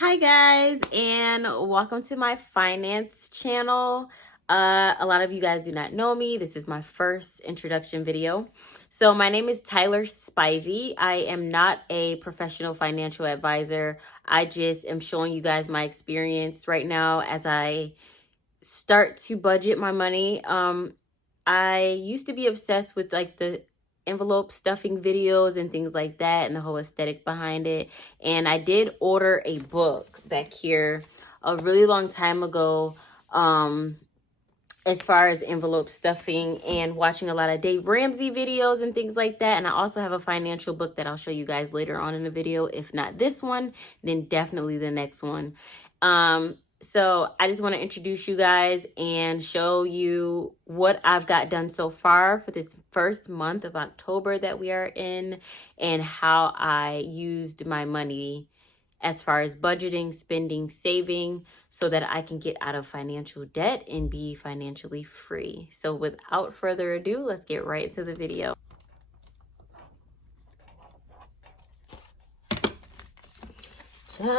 Hi guys, and welcome to my finance channel. A lot of you guys do not know me. This is my first introduction video. So my name is Tyler Spivey. I am not a professional financial advisor. I just am showing you guys my experience right now as I start to budget my money. I used to be obsessed with like the envelope stuffing videos and things like that and the whole aesthetic behind it. And I did order a book back here a really long time ago. As far as envelope stuffing and watching a lot of Dave Ramsey videos and things like that. And I also have a financial book that I'll show you guys later on in the video. If not this one, then definitely the next one. So I just want to introduce you guys and show you what I've got done so far for this first month of October that we are in, and how I used my money as far as budgeting, spending, saving, so that I can get out of financial debt and be financially free. So without further ado, let's get right into the video. Tyra,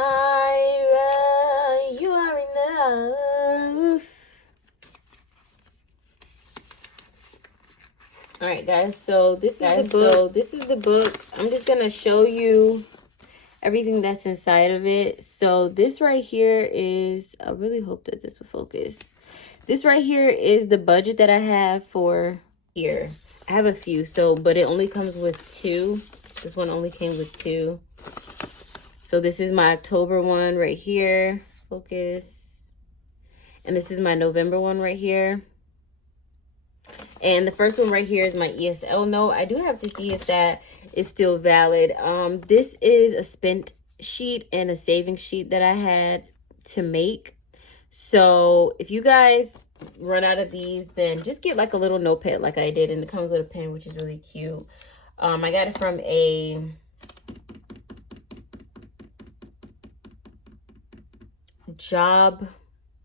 you are enough. All right, guys. So this is the book. I'm just gonna show you everything that's inside of it. So this right here is, I really hope that this will focus. This right here is the budget that I have for here. I have a few, but it only comes with two. This one only came with two. So this is my October one right here. Focus. And this is my November one right here. And the first one right here is my ESL note. I do have to see if that is still valid. This is a spent sheet and a savings sheet that I had to make. So if you guys run out of these, then just get like a little notepad like I did. And it comes with a pen, which is really cute. I got it from a job,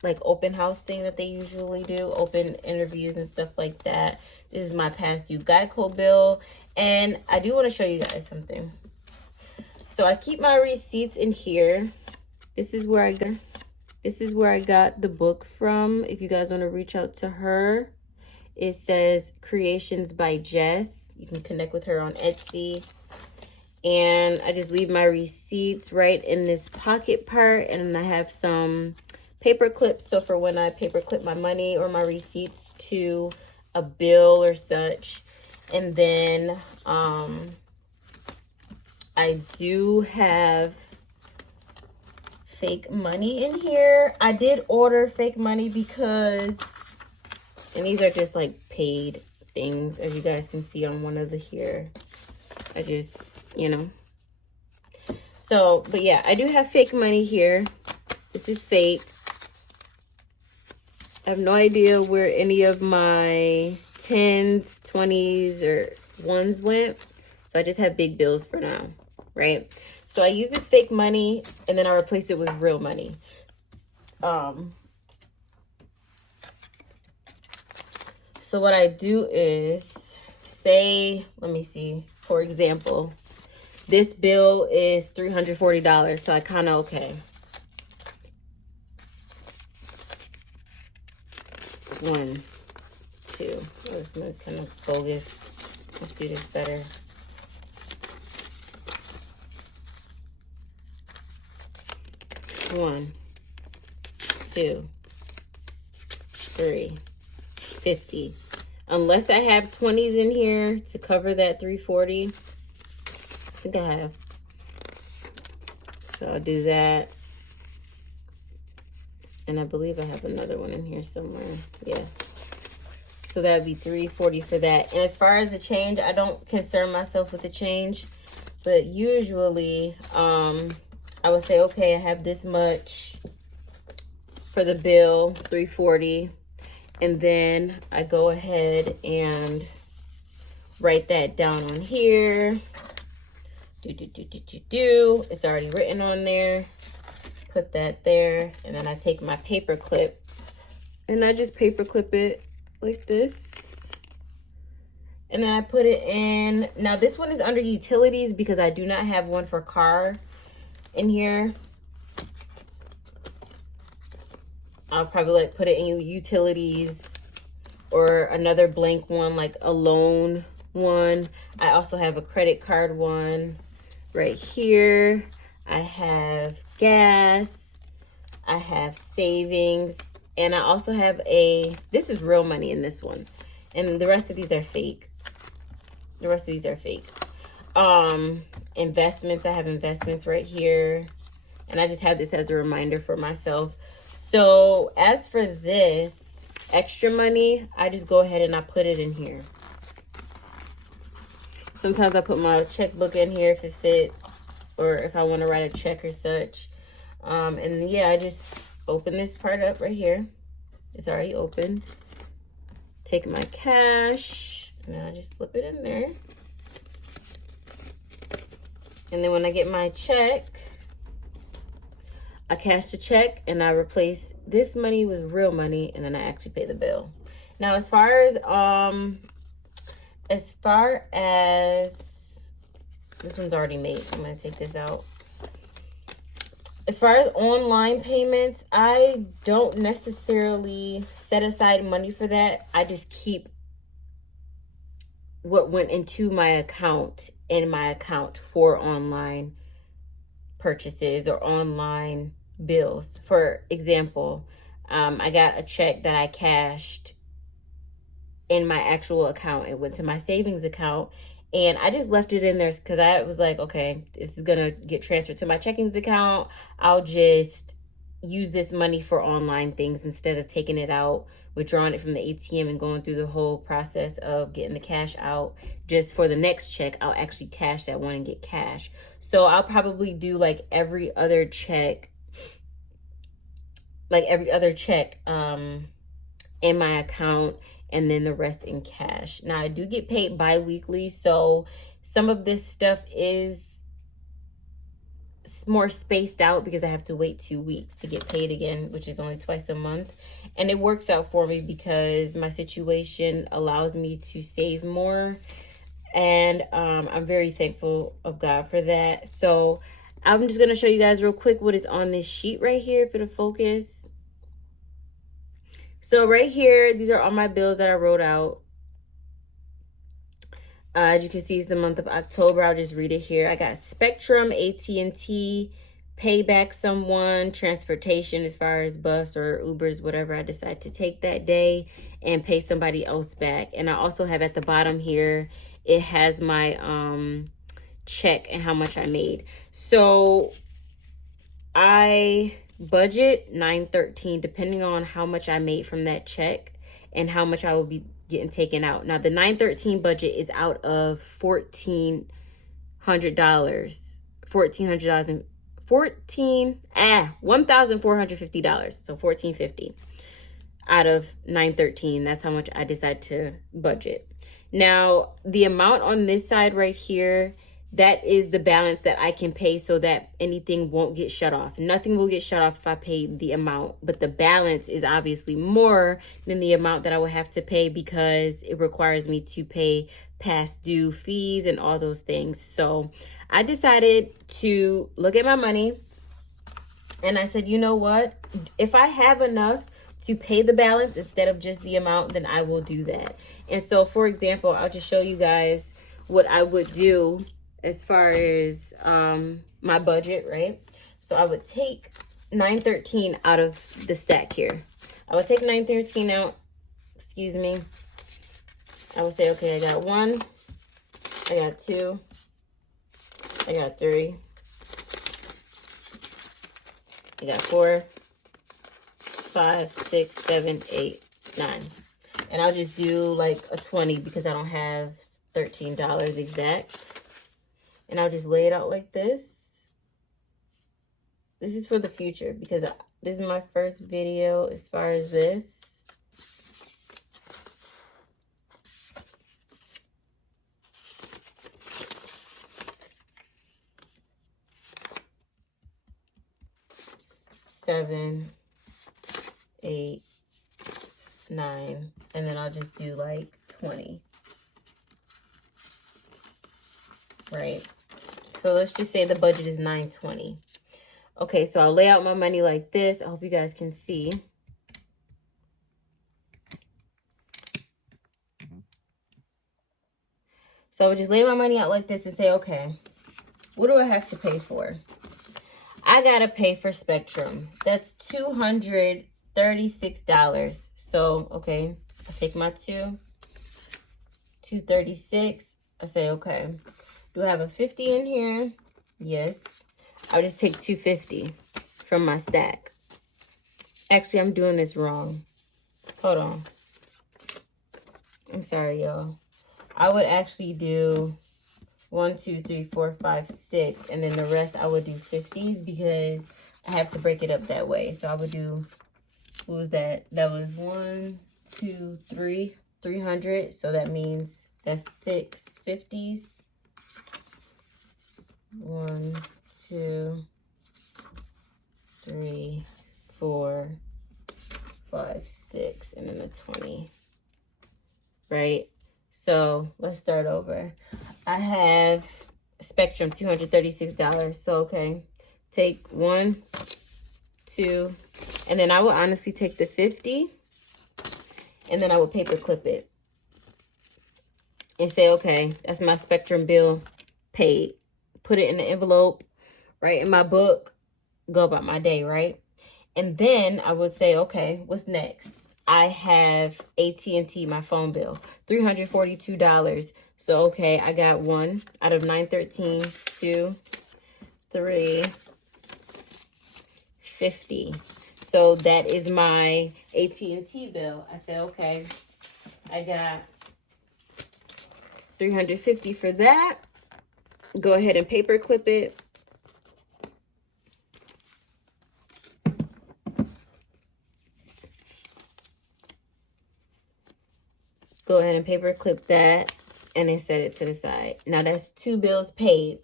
like open house thing that they usually do, open interviews and stuff like that. This is my past due Geico bill, and I do want to show you guys something. So I keep my receipts in here. This is where I got the book from. If you guys want to reach out to her, it says Creations by Jess. You can connect with her on Etsy. And I just leave my receipts right in this pocket part, and I have some paper clips, so for when I paper clip my money or my receipts to a bill or such. And then I do have fake money in here. I did order fake money because, and these are just like paid things, as you guys can see on one of the here. I just, so, but yeah, I do have fake money here. This is fake. I have no idea where any of my 10s, 20s, or 1s went. So I just have big bills for now, right? So I use this fake money, and then I replace it with real money. So what I do is, say, let me see, for example, this bill is $340, so I kind of, okay. 1, 2. Oh, this one's kind of bogus. Let's do this better. 1, 2, 3, 50. Unless I have 20s in here to cover that 340. I think I have. So I'll do that. And I believe I have another one in here somewhere. Yeah. So that would be $340 for that. And as far as the change, I don't concern myself with the change. But usually, I would say, okay, I have this much for the bill, $340. And then I go ahead and write that down on here. It's already written on there. Put that there, and then I take my paper clip and I just paper clip it like this, and then I put it in. Now this one is under utilities because I do not have one for car in here. I'll probably like put it in utilities, or another blank one, like a loan one. I also have a credit card one right here. I have gas. I have savings. And I also have this is real money in this one. And the rest of these are fake. The rest of these are fake. Investments. I have investments right here. And I just had this as a reminder for myself. So as for this extra money, I just go ahead and I put it in here. Sometimes I put my checkbook in here if it fits, or if I want to write a check or such. And yeah, I just open this part up right here. It's already open. Take my cash, and then I just slip it in there. And then when I get my check, I cash the check and I replace this money with real money, and then I actually pay the bill. Now, as far as this one's already made, so I'm gonna take this out. As far as online payments, I don't necessarily set aside money for that. I just keep what went into my account in my account for online purchases or online bills. For example, I got a check that I cashed in my actual account. It went to my savings account, and I just left it in there because I was like, okay, this is gonna get transferred to my checkings account. I'll just use this money for online things instead of taking it out, withdrawing it from the ATM and going through the whole process of getting the cash out. Just for the next check, I'll actually cash that one and get cash. So I'll probably do like every other check in my account, and then the rest in cash. Now, I do get paid bi-weekly, so some of this stuff is more spaced out because I have to wait 2 weeks to get paid again, which is only twice a month. And it works out for me because my situation allows me to save more. And I'm very thankful of God for that. So I'm just going to show you guys real quick what is on this sheet right here for the focus. So right here, these are all my bills that I wrote out. As you can see, it's the month of October. I'll just read it here. I got Spectrum, AT&T, pay back someone, transportation as far as bus or Ubers, whatever I decide to take that day, and pay somebody else back. And I also have at the bottom here, it has my check and how much I made. So I budget $913 depending on how much I made from that check and how much I will be getting taken out. Now the $913 budget is out of $1,400 and $1,450. So $1,450 out of $913. That's how much I decide to budget. Now the amount on this side right here, that is the balance that I can pay so that anything won't get shut off. Nothing will get shut off if I pay the amount, but the balance is obviously more than the amount that I would have to pay because it requires me to pay past due fees and all those things. So I decided to look at my money and I said, you know what? If I have enough to pay the balance instead of just the amount, then I will do that. And so, for example, I'll just show you guys what I would do as far as my budget, right? So I would take $913 out of the stack here. I would take $913 out, excuse me. I would say, okay, I got 1, I got 2, I got 3, I got 4, 5, 6, 7, 8, 9. And I'll just do like a 20 because I don't have $13 exact. And I'll just lay it out like this. This is for the future because this is my first video as far as this. $7, $8, $9, and then I'll just do like 20. Right? So let's just say the budget is $920. Okay, so I'll lay out my money like this. I hope you guys can see. So I would just lay my money out like this and say, okay, what do I have to pay for? I gotta pay for Spectrum. That's $236. So, okay, I take my $236. I say, okay, do I have a 50 in here? Yes. I'll just take $250 from my stack. Actually, I'm doing this wrong. Hold on. I'm sorry, y'all. I would actually do 1, 2, 3, 4, 5, 6, and then the rest I would do 50s because I have to break it up that way. So I would do, what was that? That was 1, 2, 3, 300. So that means that's 6 50s. 1, 2, 3, 4, 5, 6, and then a 20. Right? So let's start over. I have Spectrum, $236. So, okay, take 1, 2, and then I would honestly take the 50, and then I would paper clip it and say, okay, that's my Spectrum bill paid. Put it in the envelope, right in my book, go about my day, right? And then I would say, okay, what's next? I have AT&T, my phone bill, $342. So, okay, I got 1 out of 913, 2, 3, 50. So that is my AT&T bill. I said, okay, I got $350 for that. Go ahead and paper clip it. Go ahead and paper clip that and then set it to the side. Now that's 2 bills paid.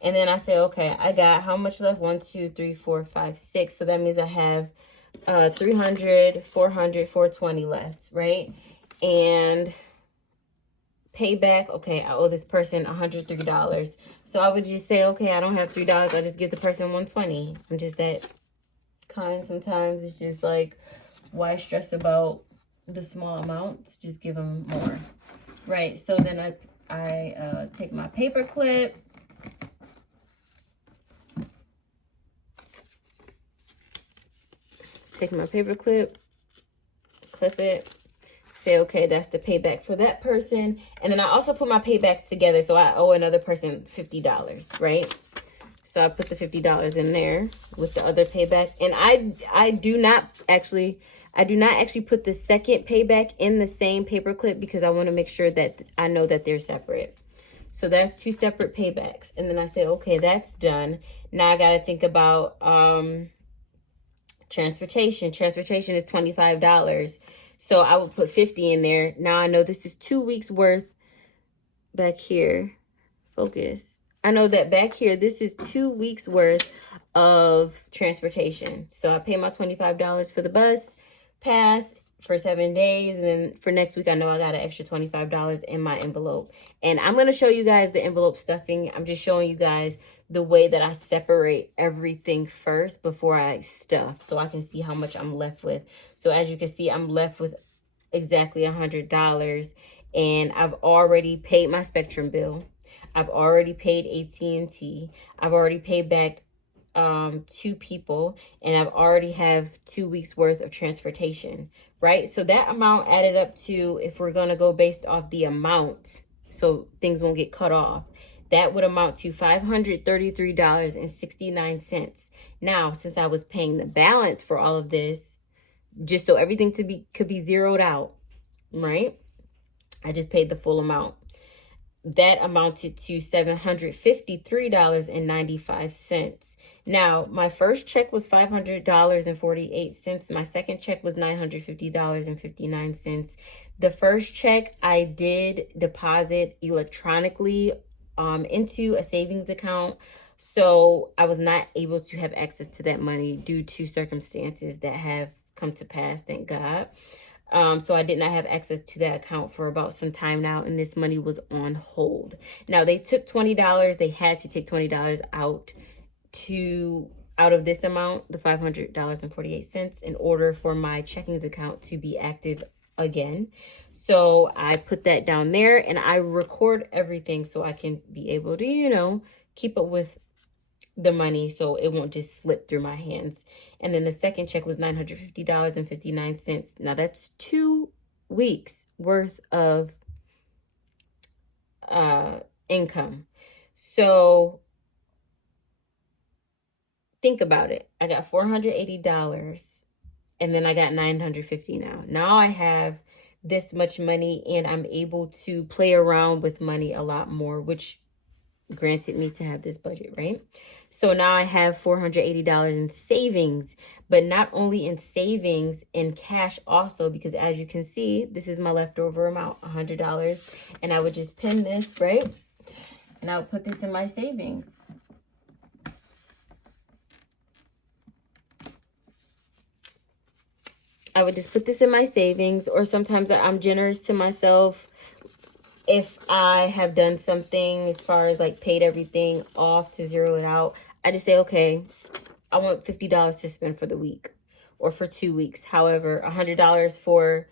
And then I say, okay, I got how much left? 1, 2, 3, 4, 5, 6. So that means I have 300, 400, 420 left, right? And payback, okay, I owe this person $103. So I would just say, okay, I don't have $3. I just give the person $120. I'm just that kind sometimes. It's just like, why stress about the small amounts? Just give them more, right? So then I take my paper clip, clip it, say, okay, that's the payback for that person. And then I also put my paybacks together, so I owe another person $50, right? So I put the $50 in there with the other payback. And I do not actually put the second payback in the same paper clip because I want to make sure that I know that they're separate. So that's 2 separate paybacks. And then I say, okay, that's done. Now I got to think about transportation. Transportation is $25. So I would put 50 in there. Now I know this is 2 weeks worth back here. Focus. I know that back here, this is 2 weeks worth of transportation. So I pay my $25 for the bus pass for 7 days. And then for next week, I know I got an extra $25 in my envelope. And I'm going to show you guys the envelope stuffing. I'm just showing you guys the way that I separate everything first before I stuff, so I can see how much I'm left with. So as you can see, I'm left with exactly $100. And I've already paid my Spectrum bill. I've already paid AT&T. I've already paid back 2 people, and I've already have 2 weeks worth of transportation, right? So that amount added up to, if we're going to go based off the amount, so things won't get cut off, that would amount to $533.69. Now, since I was paying the balance for all of this, just so everything could be zeroed out, right? I just paid the full amount. That amounted to $753.95. Now, my first check was $500.48. My second check was $950.59. The first check I did deposit electronically into a savings account. So I was not able to have access to that money due to circumstances that have come to pass, thank God. So I did not have access to that account for about some time now, and this money was on hold. Now, they took $20. They had to take $20 out of this amount, the $500.48, in order for my checkings account to be active again. So I put that down there, and I record everything so I can be able to, you know, keep up with the money so it won't just slip through my hands. And then the second check was $950.59. Now that's 2 weeks worth of income. So think about it. I got $480 and then I got $950 now. Now I have this much money and I'm able to play around with money a lot more, which granted me to have this budget, right? So now I have $480 in savings, but not only in savings, in cash also, because as you can see, this is my leftover amount, $100. And I would just pin this, right? And I would put this in my savings. I would just put this in my savings, or sometimes I'm generous to myself. If I have done something as far as like paid everything off to zero it out, I just say, okay, I want $50 to spend for the week or for 2 weeks. However, $100 for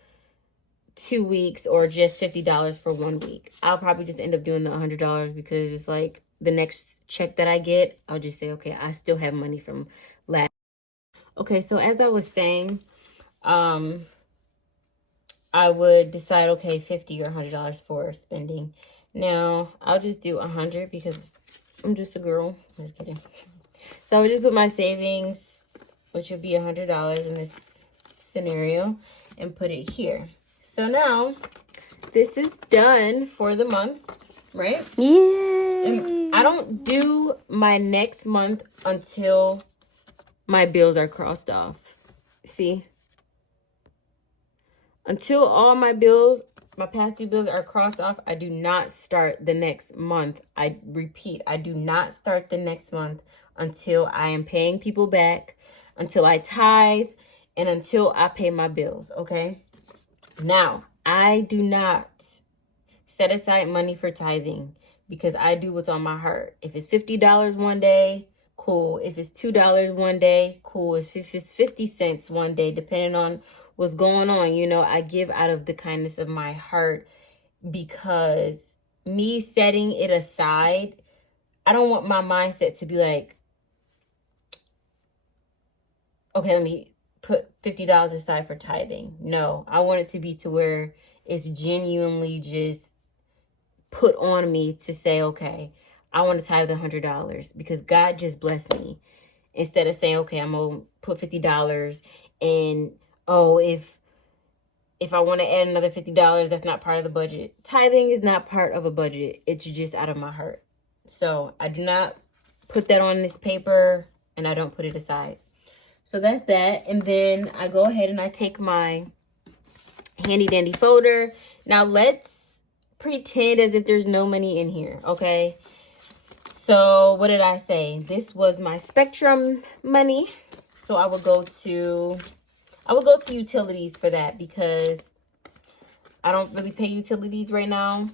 2 weeks or just $50 for 1 week. I'll probably just end up doing the $100 because it's like the next check that I get, I'll just say, okay, I still have money from last. Okay, so as I was saying, I would decide, okay, $50 or $100 for spending. Now, I'll just do 100 because I'm just a girl. I'm just kidding. So I would just put my savings, which would be $100 in this scenario, and put it here. So now, this is done for the month, right? Yeah. And I don't do my next month until my bills are crossed off. See? Until all my bills, my past due bills are crossed off, I do not start the next month. I repeat, I do not start the next month until I am paying people back, until I tithe, and until I pay my bills, okay? Now, I do not set aside money for tithing because I do what's on my heart. If it's $50 one day, cool. If it's $2 one day, cool. If it's 50 cents one day, depending on what's going on, you know, I give out of the kindness of my heart, because me setting it aside, I don't want my mindset to be like, okay, let me put $50 aside for tithing. No, I want it to be to where it's genuinely just put on me to say, okay, I want to tithe $100 because God just blessed me. Instead of saying, okay, I'm going to put $50 and, oh, if I want to add another $50, that's not part of the budget. Tithing is not part of a budget. It's just out of my heart. So I do not put that on this paper and I don't put it aside. So that's that. And then I go ahead and I take my handy dandy folder. Now let's pretend as if there's no money in here, okay? So what did I say? This was my Spectrum money. So I would go to utilities for that because I don't really pay utilities right now.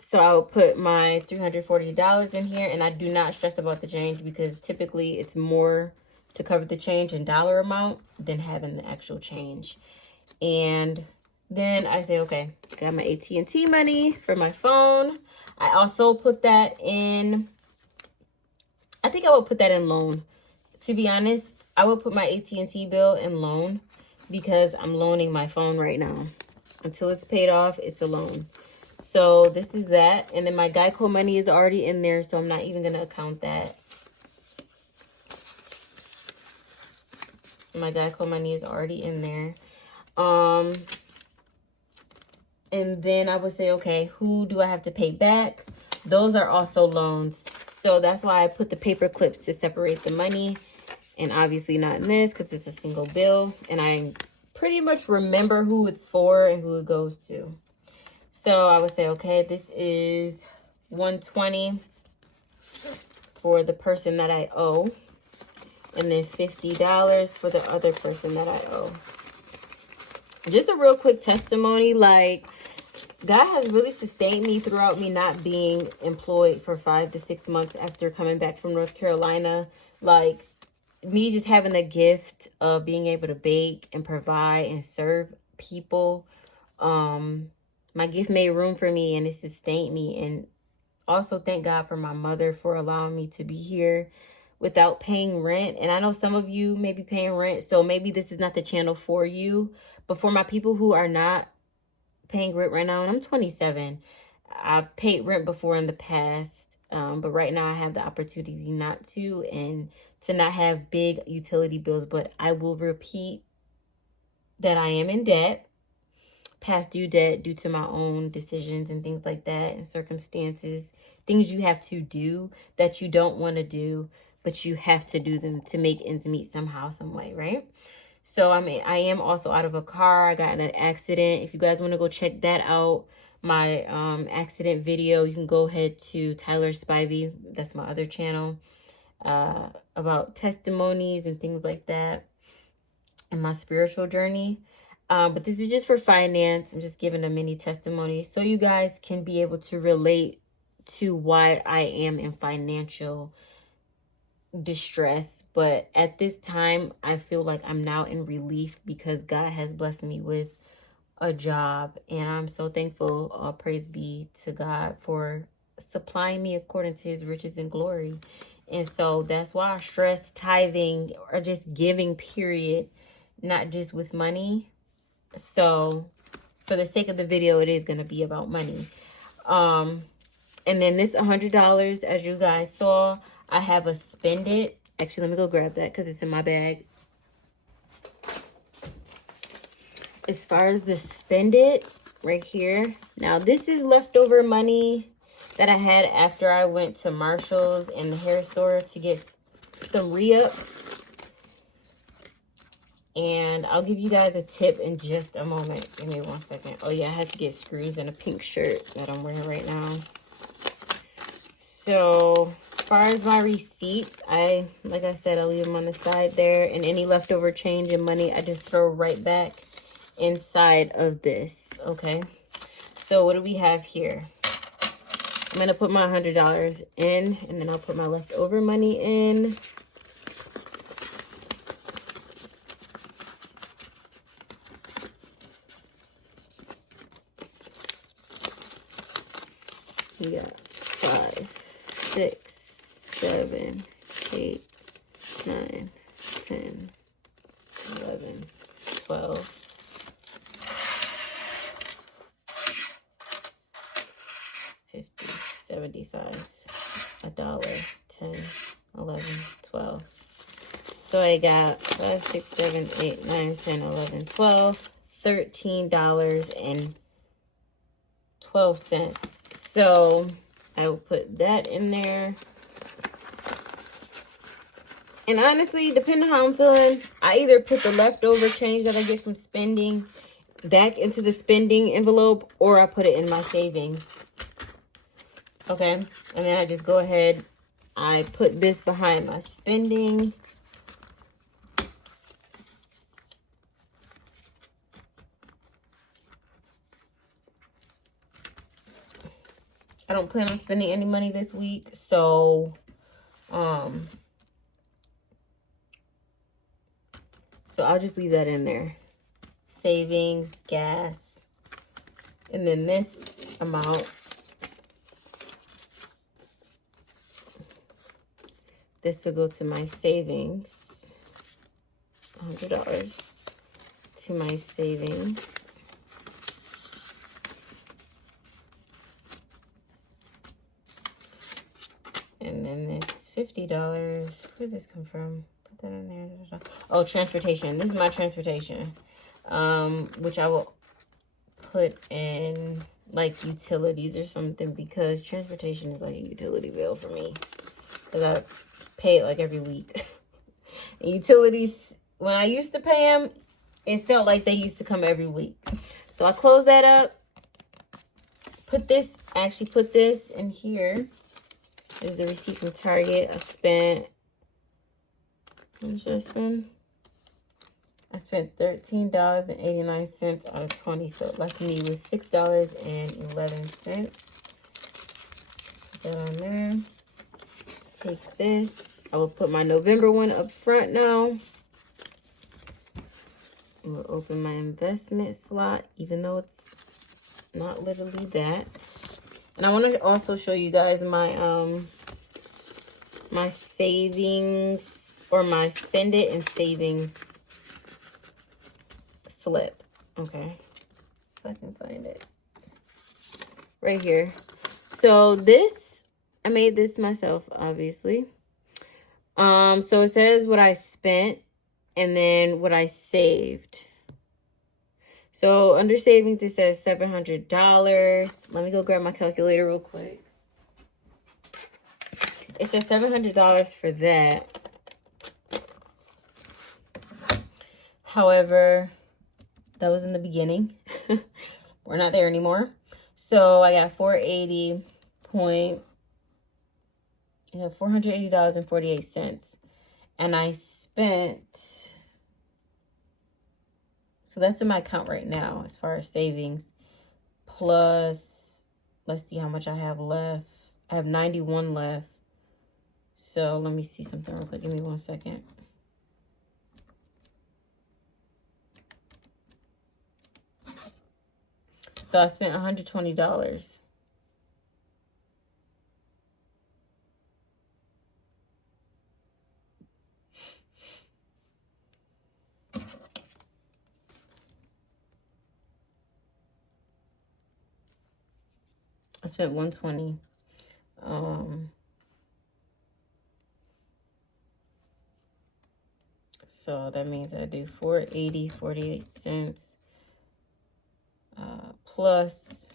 So I will put my $340 in here, and I do not stress about the change because typically it's more to cover the change in dollar amount than having the actual change. And then I say, okay, got my AT&T money for my phone. I also put that in, I think I will put that in loan. To be honest, I will put my AT&T bill in loan because I'm loaning my phone right now. Until it's paid off, it's a loan. So this is that. And then my Geico money is already in there, so I'm not even going to account that. My Geico money is already in there. And then I would say, okay, who do I have to pay back? Those are also loans. So that's why I put the paper clips to separate the money. And obviously not in this because it's a single bill. And I pretty much remember who it's for and who it goes to. So I would say, okay, this is $120 for the person that I owe. And then $50 for the other person that I owe. Just a real quick testimony, like, God has really sustained me throughout me not being employed for 5 to 6 months after coming back from North Carolina. Like, me just having the gift of being able to bake and provide and serve people. My gift made room for me and it sustained me. And also thank God for my mother for allowing me to be here without paying rent. And I know some of you may be paying rent, so maybe this is not the channel for you. But for my people who are not paying rent right now, and I'm 27, I've paid rent before in the past, but right now I have the opportunity not to, and to not have big utility bills. But I will repeat that I am in debt, past due debt, due to my own decisions and things like that, and circumstances, things you have to do that you don't want to do, but you have to do them to make ends meet somehow, some way, right? So, I mean, I am also out of a car. I got in an accident. If you guys want to go check that out, my accident video, you can go ahead to Tyler Spivey. That's my other channel, about testimonies and things like that and my spiritual journey. But this is just for finance. I'm just giving a mini testimony so you guys can be able to relate to why I am in financial distress. But at this time, I feel like I'm now in relief because God has blessed me with a job, and I'm so thankful. All praise be to God for supplying me according to his riches and glory. And so that's why I stress tithing, or just giving, period, not just with money. So for the sake of the video, it is going to be about money. And then this $100, as you guys saw, I have a spend it. Actually, let me go grab that because it's in my bag. As far as the spend it right here. Now, this is leftover money that I had after I went to Marshall's and the hair store to get some re-ups. And I'll give you guys a tip in just a moment. Give me 1 second. Oh, yeah, I had to get screws in a pink shirt that I'm wearing right now. So, as far as my receipts, like I said, I leave them on the side there. And any leftover change and money, I just throw right back inside of this, okay? So, what do we have here? I'm going to put my $100 in, and then I'll put my leftover money in. We got 5, 6, 7, 8, 9, 10, 11, 12, 50, 75, $1, 10, 11, 12. So I got 5, 6, 7, 8, 9, 10, 11, 12, $13.12. So I will put that in there. And honestly, depending on how I'm feeling, I either put the leftover change that I get from spending back into the spending envelope, or I put it in my savings. Okay? And then I just go ahead, I put this behind my spending. I don't plan on spending any money this week, so I'll just leave that in there. Savings, gas, and then this amount, this will go to my savings, $100 to my savings. And then this $50, where does this come from? Put that in there. Oh, transportation. This is my transportation, which I will put in like utilities or something, because transportation is like a utility bill for me, because I pay it like every week. And utilities, when I used to pay them, it felt like they used to come every week. So I close that up. Put this, I actually put this in here. This is the receipt from Target. I spent, how much did I spend? I spent $13.89 out of 20, so it left me with $6.11. Put that on there. Take this. I will put my November one up front now. We'll open my investment slot, even though it's not literally that. And I want to also show you guys my my savings, or my spend it and savings slip. Okay, if I can find it right here. So this, I made this myself, obviously. So it says what I spent and then what I saved. So under savings, it says $700. Let me go grab my calculator real quick. It says $700 for that. However, that was in the beginning. We're not there anymore. So I got $480.48. And I spent, so that's in my account right now as far as savings. Plus, let's see how much I have left. I have 91 left. So let me see something real quick. Give me 1 second. So I spent $120. I spent $120. So that means I do $4.80.48 plus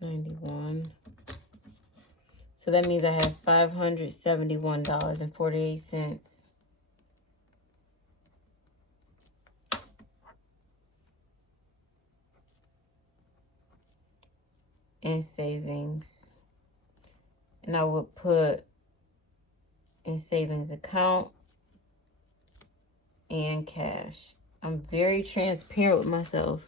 91. So that means I have $571.48 in savings. And I would put in savings account and cash. I'm very transparent with myself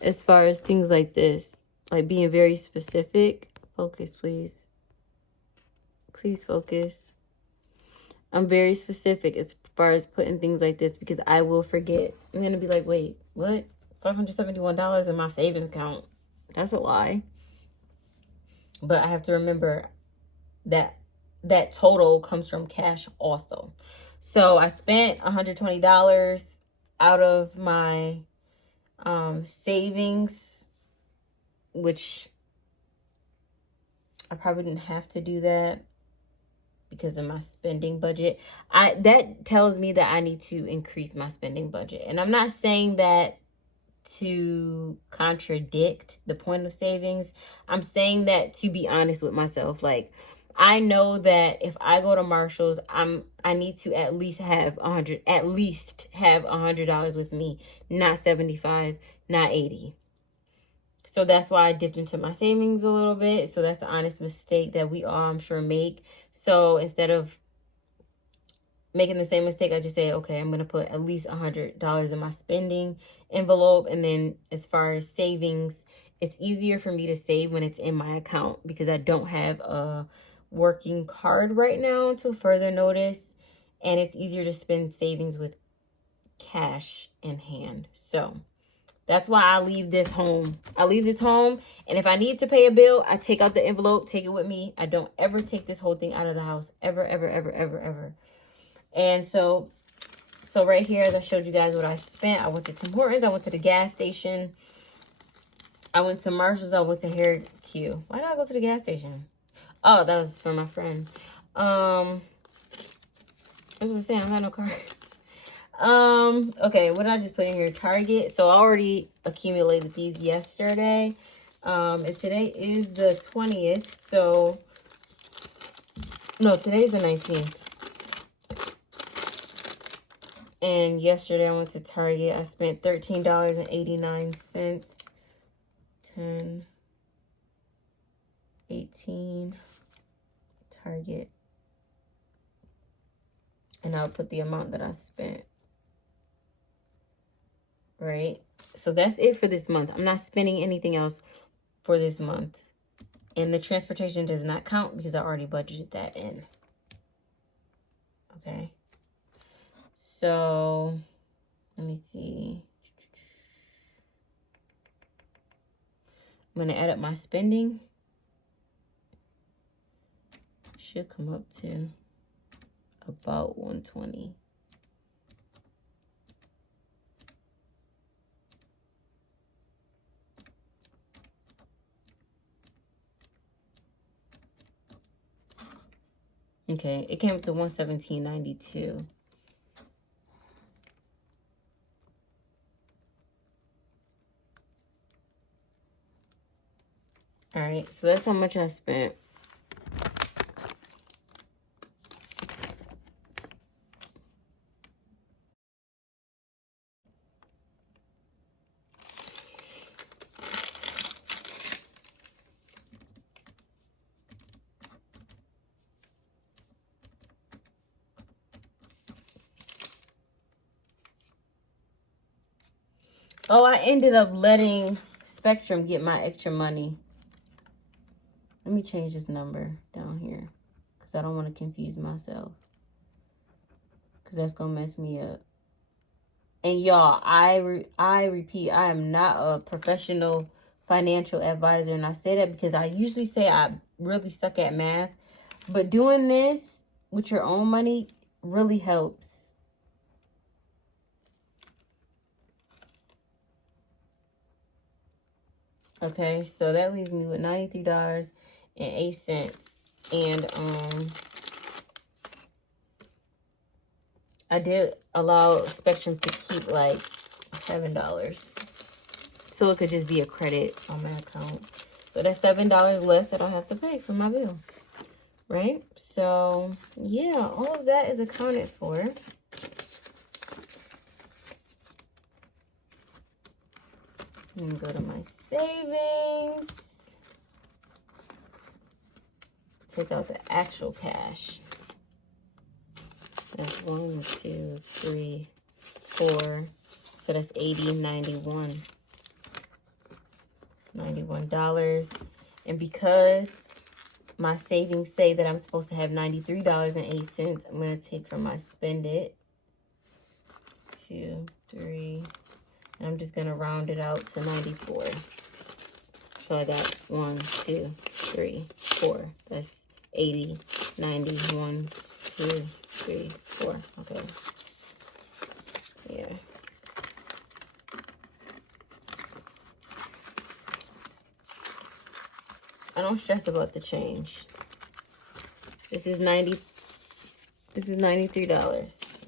as far as things like this, like being very specific. Focus, please. Please focus. I'm very specific as far as putting things like this because I will forget. I'm going to be like, wait, what? $571 in my savings account. That's a lie. But I have to remember that that total comes from cash also. So I spent $120 out of my savings, which I probably didn't have to do that because of my spending budget. That tells me that I need to increase my spending budget. And I'm not saying that to contradict the point of savings. I'm saying that to be honest with myself. Like, I know that if I go to Marshall's, I need to at least have $100 with me, not 75, not 80. So that's why I dipped into my savings a little bit. So that's the honest mistake that we all, I'm sure, make. So instead of making the same mistake, I just say, okay, I'm going to put at least $100 in my spending envelope. And then as far as savings, it's easier for me to save when it's in my account because I don't have a working card right now until further notice. And it's easier to spend savings with cash in hand. So that's why I leave this home. I leave this home. And if I need to pay a bill, I take out the envelope, take it with me. I don't ever take this whole thing out of the house. Ever, ever, ever, ever, ever. And so right here, as I showed you guys what I spent, I went to Tim Hortons, I went to the gas station, I went to Marshall's, I went to Hair Q. Why did I go to the gas station? Oh, that was for my friend. I was just saying, I got no card. Okay, what did I just put in here? Target. So I already accumulated these yesterday. And today is the 20th. So, no, today's the 19th. And yesterday I went to Target. I spent $13.89. 10, 18, Target. And I'll put the amount that I spent. Right? So that's it for this month. I'm not spending anything else for this month. And the transportation does not count because I already budgeted that in. Okay. So, let me see. I'm going to add up my spending. Should come up to about 120. Okay, it came up to 117.92. All right, so that's how much I spent. Oh, I ended up letting Spectrum get my extra money. Let me change this number down here because I don't want to confuse myself. Because that's going to mess me up. And y'all, I repeat, I am not a professional financial advisor. And I say that because I usually say I really suck at math. But doing this with your own money really helps. Okay, so that leaves me with $93.08. And I did allow Spectrum to keep like $7. So it could just be a credit on my account. So that's $7 less that I'll have to pay for my bill. Right? So yeah, all of that is accounted for. And go to my savings. Take out the actual cash. That's 1, 2, 3, 4. So that's 80, 91. $91. And because my savings say that I'm supposed to have $93.08, I'm going to take from my spend it. 2, 3. And I'm just going to round it out to 94. So I got 1, 2, 3, 4. That's 80, 90, 1, 2, 3, 4. Okay. Yeah. I don't stress about the change. This is $93.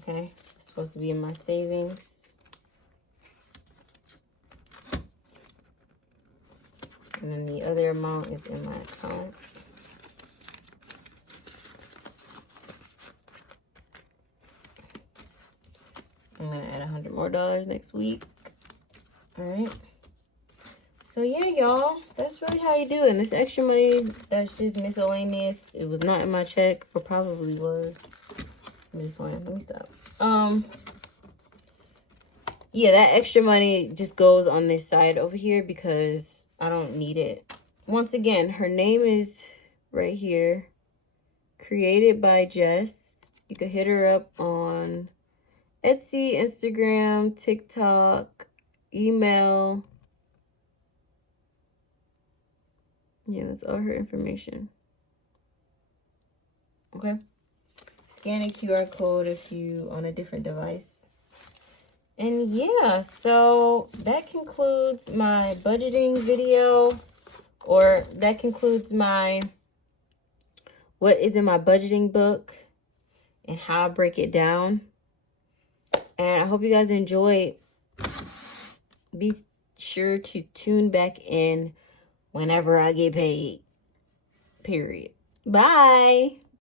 Okay. It's supposed to be in my savings. And then the other amount is in my account. I'm going to add $100 more next week. All right. So, yeah, y'all. That's really how you do it. And this extra money, that's just miscellaneous. It was not in my check. Or probably was. I'm just playing. Let me stop. Yeah, that extra money just goes on this side over here because I don't need it. Once again, her name is right here. Created by Jess. You can hit her up on Etsy, Instagram, TikTok, email. Yeah, that's all her information. Okay. Scan a QR code if you on a different device. And yeah, so that concludes my budgeting video, or that concludes my what is in my budgeting book and how I break it down. And I hope you guys enjoyed. Be sure to tune back in whenever I get paid. Period. Bye.